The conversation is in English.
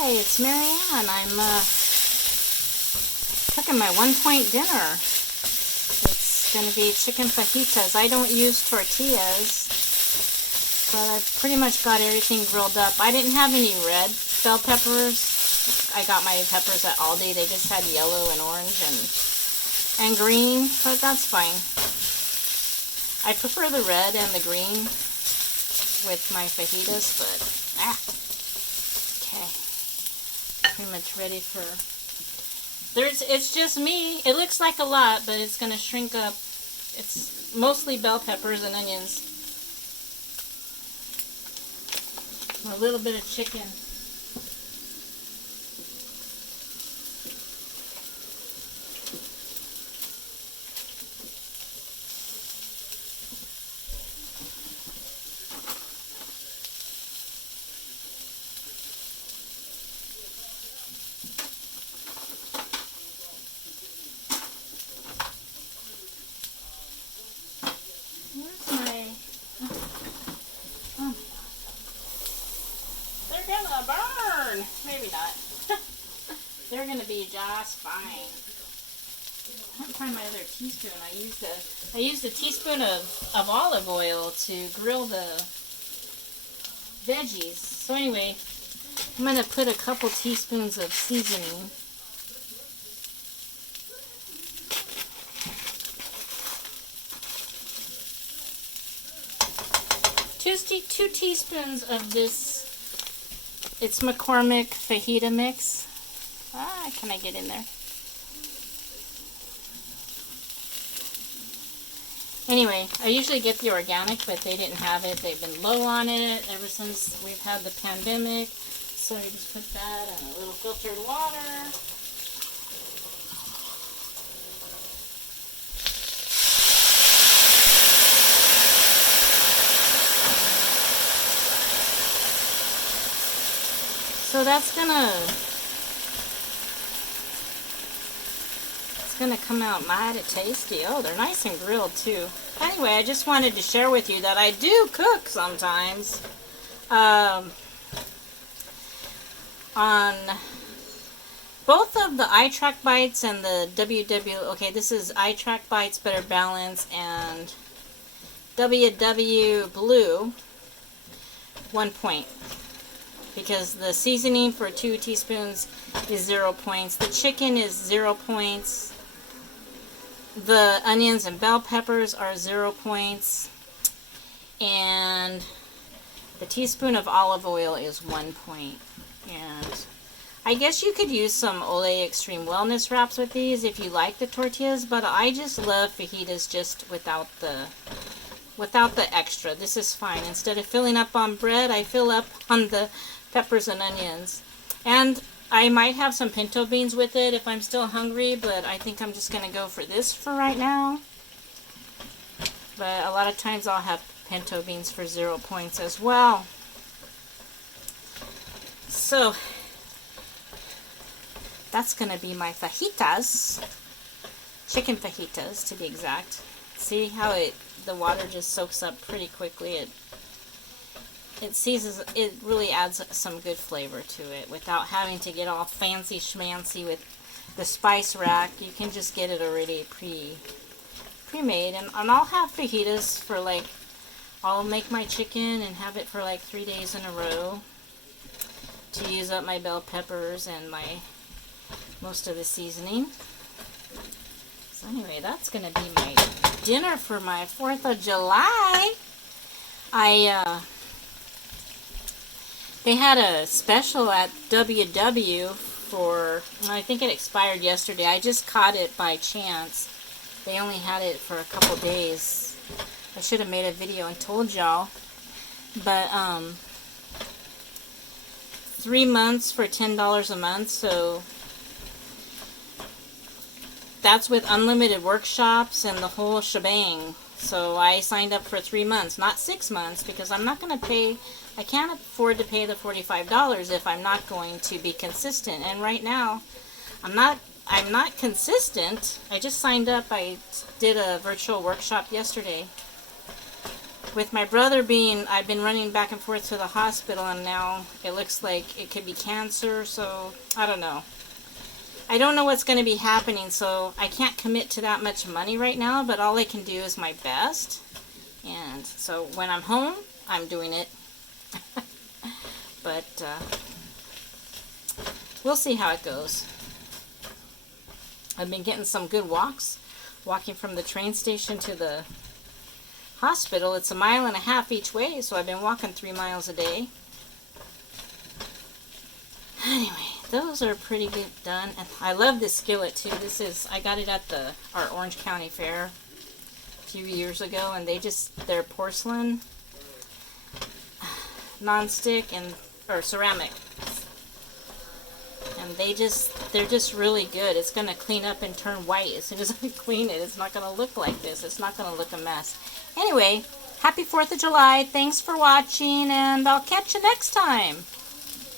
Hi, it's Marianne. I'm cooking my one-point dinner. It's going to be chicken fajitas. I don't use tortillas, but I've pretty much got everything grilled up. I didn't have any red bell peppers. I got my peppers at Aldi. They just had yellow and orange and green, but that's fine. I prefer the red and the green with my fajitas, but okay. Pretty much ready for. It's just me. It looks like a lot, but it's gonna shrink up. It's mostly bell peppers and onions. A little bit of chicken. Burn! Maybe not. They're gonna be just fine. I can't find my other teaspoon. I used a teaspoon of olive oil to grill the veggies. So anyway, I'm gonna put a couple teaspoons of seasoning. Two teaspoons of this. It's McCormick Fajita mix. Can I get in there? Anyway, I usually get the organic, but they didn't have it. They've been low on it ever since we've had the pandemic. So you just put that in a little filtered water. So it's gonna come out mighty tasty. Oh, they're nice and grilled too. Anyway, I just wanted to share with you that I do cook sometimes. On both of the iTrack Bites and the okay, this is iTrack Bites Better Balance and WW Blue 1 point. Because the seasoning for 2 teaspoons is 0 points. The chicken is 0 points. The onions and bell peppers are 0 points. And the teaspoon of olive oil is 1 point. And I guess you could use some Olay Extreme Wellness wraps with these if you like the tortillas, but I just love fajitas just without the extra. This is fine. Instead of filling up on bread, I fill up on the peppers and onions. And I might have some pinto beans with it if I'm still hungry, but I think I'm just going to go for this for right now. But a lot of times I'll have pinto beans for 0 points as well. So that's going to be my fajitas. Chicken fajitas to be exact. See how the water just soaks up pretty quickly. It really adds some good flavor to it without having to get all fancy schmancy with the spice rack. You can just get it already pre-made. And I'll have fajitas for I'll make my chicken and have it for 3 days in a row to use up my bell peppers and most of the seasoning. So anyway, that's going to be my dinner for my 4th of July. They had a special at WW for, I think it expired yesterday. I just caught it by chance. They only had it for a couple days. I should have made a video and told y'all. But 3 months for $10 a month, so that's with unlimited workshops and the whole shebang. So I signed up for 3 months, not 6 months, because I'm not going to pay. I can't afford to pay the $45 if I'm not going to be consistent. And right now, I'm not consistent. I just signed up. I did a virtual workshop yesterday. with my brother being, I've been running back and forth to the hospital, and now it looks like it could be cancer, so I don't know. I don't know what's going to be happening, so I can't commit to that much money right now, but all I can do is my best. And so when I'm home, I'm doing it. But we'll see how it goes. I've been getting some good walks, walking from the train station to the hospital. It's 1.5 miles each way, so I've been walking 3 miles a day. Anyway, those are pretty good done. And I love this skillet too. I got it at our Orange County Fair a few years ago, and they're porcelain, non-stick, or ceramic. And they're just really good. It's going to clean up and turn white as soon as I clean it. It's not going to look like this. It's not going to look a mess. Anyway, happy 4th of July. Thanks for watching, and I'll catch you next time.